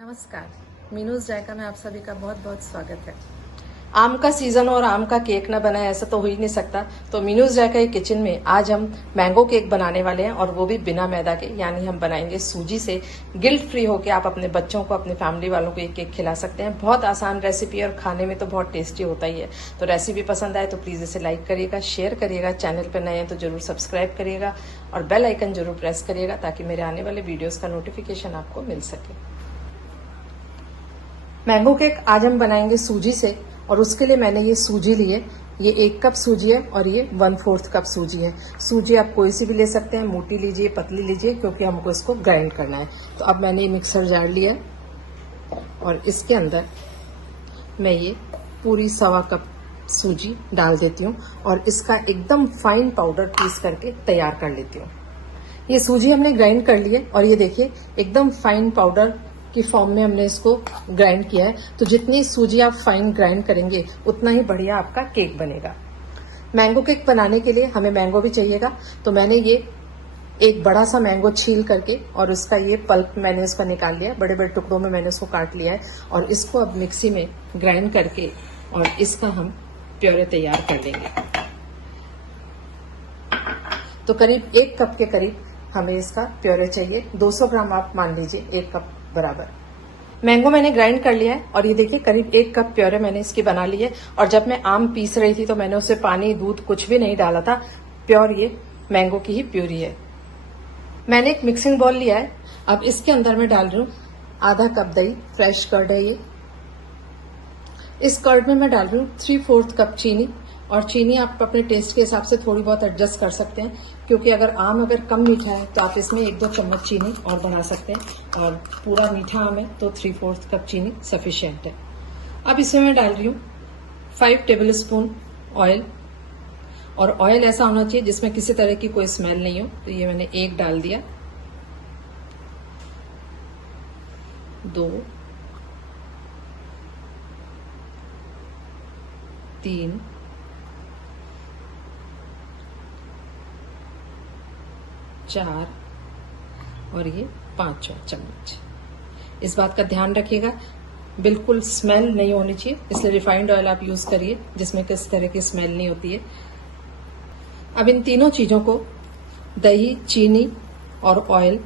नमस्कार, मीनूज जायका में आप सभी का बहुत बहुत स्वागत है। आम का सीजन और आम का केक ना बनाए ऐसा तो हो ही नहीं सकता। तो मीनूज जायका के किचन में आज हम मैंगो केक बनाने वाले हैं और वो भी बिना मैदा के, यानी हम बनाएंगे सूजी से। गिल्ट फ्री होके आप अपने बच्चों को, अपने फैमिली वालों को ये केक खिला सकते हैं। बहुत आसान रेसिपी है और खाने में तो बहुत टेस्टी होता ही है। तो रेसिपी पसंद आए तो प्लीज इसे लाइक करिएगा, शेयर करिएगा, चैनल पर नए हैं तो जरूर सब्सक्राइब करिएगा और बेल आइकन जरूर प्रेस करिएगा ताकि मेरे आने वाले वीडियोज का नोटिफिकेशन आपको मिल सके। मैंगो केक आज हम बनाएंगे सूजी से और उसके लिए मैंने ये सूजी ली है। ये 1 कप सूजी है और ये 1/4 कप सूजी है। सूजी आप कोई सी भी ले सकते हैं, मोटी लीजिए, पतली लीजिए, क्योंकि हमको इसको ग्राइंड करना है। तो अब मैंने ये मिक्सर जार लिया है और इसके अंदर मैं ये पूरी 1/4 कप सूजी डाल देती हूँ और इसका एकदम फाइन पाउडर पीस करके तैयार कर लेती हूँ। ये सूजी हमने ग्राइंड कर ली है और ये देखिए एकदम फाइन पाउडर की फॉर्म में हमने इसको ग्राइंड किया है। तो जितनी सूजी आप फाइन ग्राइंड करेंगे उतना ही बढ़िया आपका केक बनेगा। मैंगो केक बनाने के लिए हमें मैंगो भी चाहिएगा। तो मैंने ये एक बड़ा सा मैंगो छील करके और उसका ये पल्प मैंने इसका निकाल लिया, बड़े बड़े टुकड़ों में मैंने उसको काट लिया है और इसको अब मिक्सी में ग्राइंड करके और इसका हम प्योरे तैयार कर लेंगे। तो करीब 1 कप के करीब हमें इसका प्योरे चाहिए। 200 ग्राम आप मान लीजिए, 1 कप बराबर। मैंगो मैंने ग्राइंड कर लिया है और ये देखिए करीब 1 कप प्योरे मैंने इसकी बना ली है। और जब मैं आम पीस रही थी तो मैंने उसे पानी, दूध कुछ भी नहीं डाला था। प्योर ये मैंगो की ही प्यूरी है। मैंने एक मिक्सिंग बाउल लिया है। अब इसके अंदर मैं डाल रही हूँ आधा कप दही, फ्रेश कर्ड है ये। इस कर्ड में मैं डाल रही हूँ 3/4 कप चीनी। और चीनी आप अपने टेस्ट के हिसाब से थोड़ी बहुत एडजस्ट कर सकते हैं, क्योंकि अगर कम मीठा है तो आप इसमें 1-2 चम्मच चीनी और बढ़ा सकते हैं और पूरा मीठा आम है तो 3/4 कप चीनी सफिशिएंट है। अब इसमें मैं डाल रही हूँ 5 टेबल स्पून ऑयल। और ऑयल ऐसा होना चाहिए जिसमें किसी तरह की कोई स्मेल नहीं हो। तो ये मैंने 1 डाल दिया, 2, 3, 4 और ये 5 चम्मच। इस बात का ध्यान रखिएगा, बिल्कुल स्मेल नहीं होनी चाहिए, इसलिए रिफाइंड ऑयल आप यूज करिए जिसमें किस तरह की स्मेल नहीं होती है। अब इन तीनों चीजों को, दही, चीनी और ऑयल,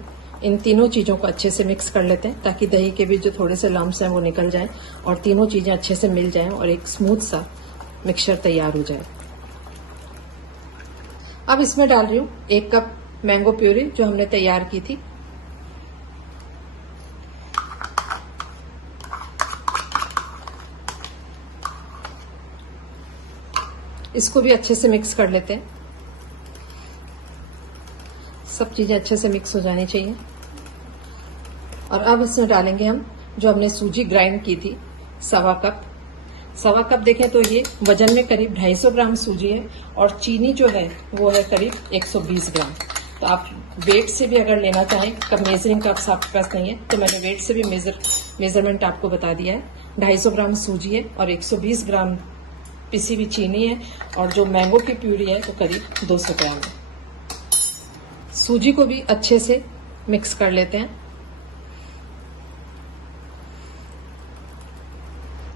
इन तीनों चीजों को अच्छे से मिक्स कर लेते हैं ताकि दही के भी जो थोड़े से लम्स हैं वो निकल जाएं और तीनों चीजें अच्छे से मिल जाएं और एक स्मूथ सा मिक्सचर तैयार हो जाए। अब इसमें डाल रही हूँ 1 कप मैंगो प्यूरी जो हमने तैयार की थी। इसको भी अच्छे से मिक्स कर लेते हैं। सब चीजें अच्छे से मिक्स हो जानी चाहिए। और अब इसमें डालेंगे हम जो हमने सूजी ग्राइंड की थी, 1/4 कप देखें तो ये वजन में करीब 250 ग्राम सूजी है और चीनी जो है वो है करीब 120 ग्राम। तो आप वेट से भी अगर लेना चाहें, कब मेजरिंग कप्स आपके पास नहीं है तो मैंने वेट से भी मेजरमेंट आपको बता दिया है। 250 ग्राम सूजी है और 120 ग्राम पिसी हुई चीनी है और जो मैंगो की प्यूरी है वो करीब 200 ग्राम है। सूजी को भी अच्छे से मिक्स कर लेते हैं।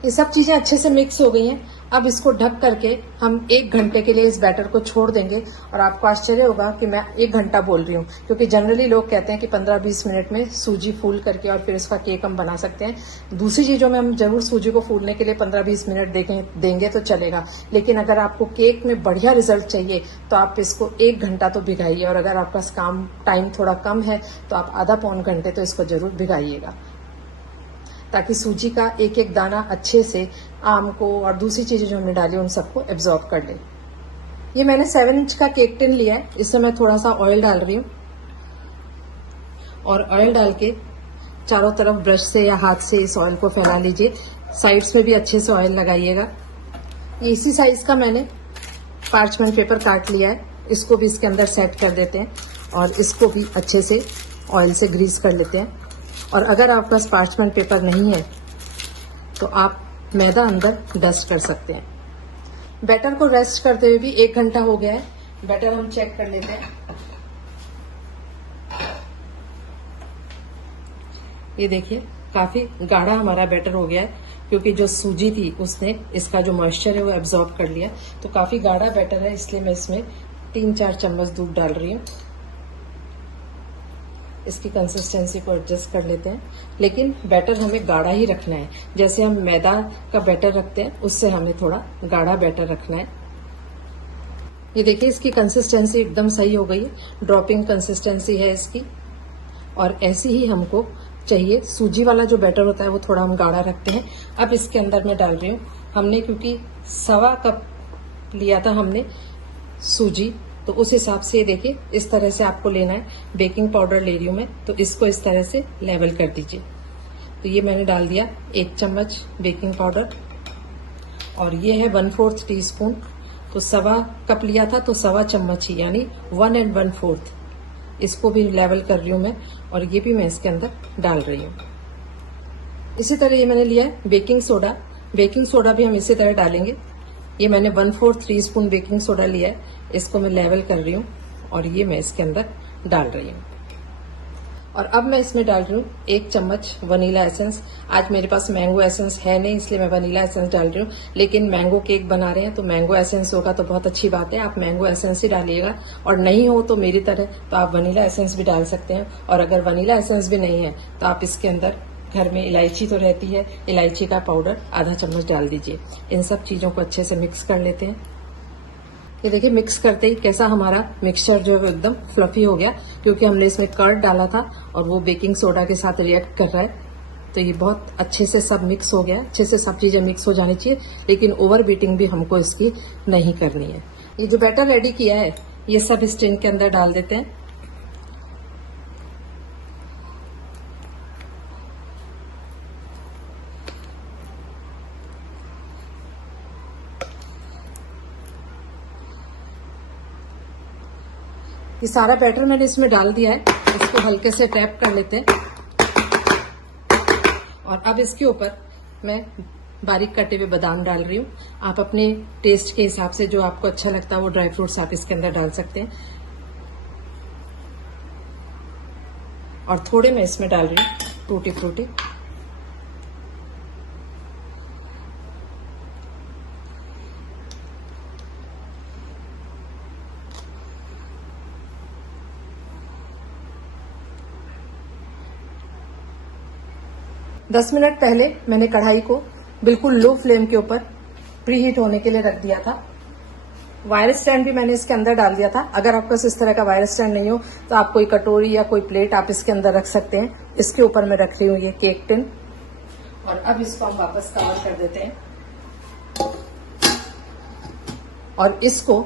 ये सब चीजें अच्छे से मिक्स हो गई हैं। अब इसको ढक करके हम 1 घंटे के लिए इस बैटर को छोड़ देंगे। और आपको आश्चर्य होगा कि मैं 1 घंटा बोल रही हूँ, क्योंकि जनरली लोग कहते हैं कि 15-20 मिनट में सूजी फूल करके और फिर इसका केक हम बना सकते हैं। दूसरी चीजों में हम जरूर सूजी को फूलने के लिए 15-20 मिनट देंगे तो चलेगा, लेकिन अगर आपको केक में बढ़िया रिजल्ट चाहिए तो आप इसको 1 घंटा तो भिगाइए। और अगर आपका टाइम थोड़ा कम है तो आप आधा पौन घंटे तो इसको जरूर भिगाइएगा, ताकि सूजी का एक एक दाना अच्छे से आम को और दूसरी चीजें जो हमने डाली उन सबको एब्जॉर्ब कर ले। ये मैंने 7 इंच का केक टिन लिया है, इसमें मैं थोड़ा सा ऑयल डाल रही हूँ और ऑयल डाल के चारों तरफ ब्रश से या हाथ से इस ऑयल को फैला लीजिए। साइड्स में भी अच्छे से ऑयल लगाइएगा। ये इसी साइज का मैंने पार्चमेंट पेपर काट लिया है, इसको भी इसके अंदर सेट कर देते हैं और इसको भी अच्छे से ऑयल से ग्रीस कर लेते हैं। और अगर आपके पास पार्चमेंट पेपर नहीं है तो आप मैदा अंदर डस्ट कर सकते हैं। बैटर को रेस्ट करते हुए भी 1 घंटा हो गया है। बैटर हम चेक कर लेते हैं। ये देखिए काफी गाढ़ा हमारा बैटर हो गया है, क्योंकि जो सूजी थी उसने इसका जो मॉइस्चर है वो एब्जॉर्ब कर लिया। तो काफी गाढ़ा बैटर है, इसलिए मैं इसमें 3-4 चम्मच दूध डाल रही हूँ। इसकी कंसिस्टेंसी को एडजस्ट कर लेते हैं, लेकिन बैटर हमें गाढ़ा ही रखना है। जैसे हम मैदा का बैटर रखते हैं उससे हमें थोड़ा गाढ़ा बैटर रखना है। ये देखिए इसकी कंसिस्टेंसी एकदम सही हो गई है, ड्रॉपिंग कंसिस्टेंसी है इसकी। और ऐसी ही हमको चाहिए। सूजी वाला जो बैटर होता है वो थोड़ा हम गाढ़ा रखते हैं। अब इसके अंदर मैं डाल रही हूँ, हमने क्योंकि 1.25 कप लिया था हमने सूजी, तो उस हिसाब से देखिए इस तरह से आपको लेना है। बेकिंग पाउडर ले रही हूँ मैं, तो इसको इस तरह से लेवल कर दीजिए। तो ये मैंने डाल दिया 1 चम्मच बेकिंग पाउडर, और ये है 1/4 टीस्पून। तो 1.25 कप लिया था तो 1.25 चम्मच ही, यानी 1 1/4। इसको भी लेवल कर रही हूँ मैं, और ये भी मैं इसके अंदर डाल रही हूँ। इसी तरह ये मैंने लिया है बेकिंग सोडा। बेकिंग सोडा भी हम इसी तरह डालेंगे। ये मैंने 1/4 टीस्पून बेकिंग सोडा लिया है, इसको मैं लेवल कर रही हूँ और ये मैं इसके अंदर डाल रही हूँ। और अब मैं इसमें डाल रही हूँ 1 चम्मच वनीला एसेंस। आज मेरे पास मैंगो एसेंस है नहीं, इसलिए मैं वनीला एसेंस डाल रही हूँ, लेकिन मैंगो केक बना रहे हैं तो मैंगो एसेंस होगा तो बहुत अच्छी बात है, आप मैंगो एसेंस ही डालिएगा। और नहीं हो तो मेरी तरह तो आप वनीला एसेंस भी डाल सकते हैं। और अगर वनीला एसेंस भी नहीं है तो आप इसके अंदर घर में इलायची तो रहती है, इलायची का पाउडर आधा चम्मच डाल दीजिए। इन सब चीजों को अच्छे से मिक्स कर लेते हैं। ये देखिए मिक्स करते ही कैसा हमारा मिक्सचर जो है वो एकदम फ्लफी हो गया, क्योंकि हमने इसमें कर्ड डाला था और वो बेकिंग सोडा के साथ रिएक्ट कर रहा है। तो ये बहुत अच्छे से सब मिक्स हो गया। अच्छे से सब चीजें मिक्स हो जानी चाहिए, लेकिन ओवर बीटिंग भी हमको इसकी नहीं करनी है। ये जो बैटर रेडी किया है ये सब इस टिन के अंदर डाल देते हैं। ये सारा बैटर मैंने इसमें डाल दिया है, इसको हल्के से टैप कर लेते हैं। और अब इसके ऊपर मैं बारीक कटे हुए बादाम डाल रही हूँ। आप अपने टेस्ट के हिसाब से जो आपको अच्छा लगता है वो ड्राई फ्रूट्स आप इसके अंदर डाल सकते हैं। और थोड़े मैं इसमें डाल रही हूँ टूटी फ्रूटी। दस मिनट पहले मैंने कढ़ाई को बिल्कुल लो फ्लेम के ऊपर प्री हीट होने के लिए रख दिया था। वायर स्टैंड भी मैंने इसके अंदर डाल दिया था। अगर आपके पास इस तरह का वायर स्टैंड नहीं हो तो आप कोई कटोरी या कोई प्लेट आप इसके अंदर रख सकते हैं। इसके ऊपर मैं रख रही हूँ ये केक टिन, और अब इसको हम वापस कवर कर देते हैं। और इसको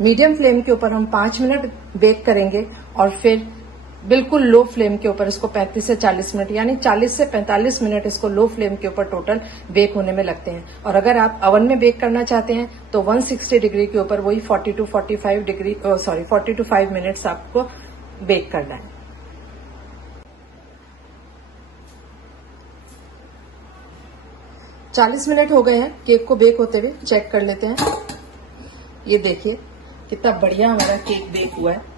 मीडियम फ्लेम के ऊपर हम 5 मिनट बेक करेंगे, और फिर बिल्कुल लो फ्लेम के ऊपर इसको 35 से 40 मिनट, यानी 40 से 45 मिनट इसको लो फ्लेम के ऊपर टोटल बेक होने में लगते हैं। और अगर आप अवन में बेक करना चाहते हैं तो 160 डिग्री के ऊपर वही 40 to 5 मिनट्स आपको बेक करना है। चालीस मिनट हो गए हैं केक को बेक होते हुए, चेक कर लेते हैं। ये देखिए कितना बढ़िया हमारा केक बेक हुआ है।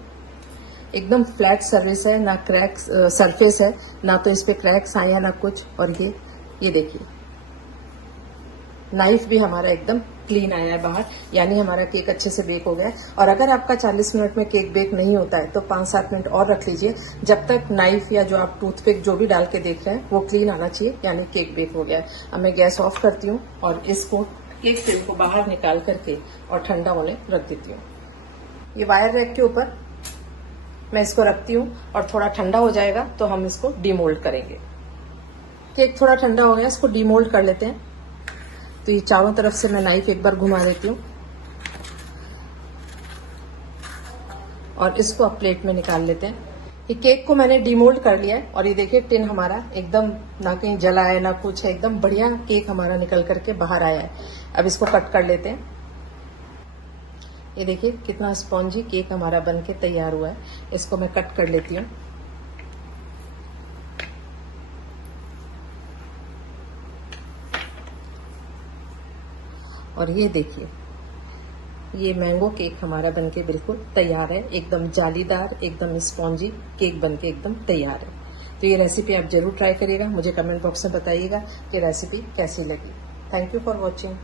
एकदम फ्लैट सर्विस है, ना क्रैक सरफेस है, ना तो इस पे क्रैक्स आए हैं ना कुछ। और ये देखिए नाइफ भी हमारा एकदम क्लीन आया है बाहर, यानी हमारा केक अच्छे से बेक हो गया है। और अगर आपका 40 मिनट में केक बेक नहीं होता है तो 5-7 मिनट और रख लीजिए, जब तक नाइफ या जो आप टूथपिक जो भी डाल के देख रहे हैं वो क्लीन आना चाहिए, यानी केक बेक हो गया है। अब मैं गैस ऑफ करती हूँ और इसको केक टिन को बाहर निकाल करके और ठंडा होने रख देती हूँ। ये वायर रैक के ऊपर मैं इसको रखती हूँ और थोड़ा ठंडा हो जाएगा तो हम इसको डीमोल्ड करेंगे। केक थोड़ा ठंडा हो गया, इसको डीमोल्ड कर लेते हैं। तो ये चारों तरफ से मैं नाइफ एक बार घुमा देती हूँ और इसको अब प्लेट में निकाल लेते हैं। ये केक को मैंने डीमोल्ड कर लिया है और ये देखिए टिन हमारा एकदम ना कहीं जला है ना कुछ है, एकदम बढ़िया केक हमारा निकल करके बाहर आया है। अब इसको कट कर लेते हैं। ये देखिए कितना स्पॉन्जी केक हमारा बनके तैयार हुआ है। इसको मैं कट कर लेती हूँ। और ये देखिए ये मैंगो केक हमारा बनके बिल्कुल तैयार है। एकदम जालीदार, एकदम स्पॉन्जी केक बनके एकदम तैयार है। तो ये रेसिपी आप जरूर ट्राई करिएगा, मुझे कमेंट बॉक्स में बताइएगा कि रेसिपी कैसी लगी। Thank you for watching.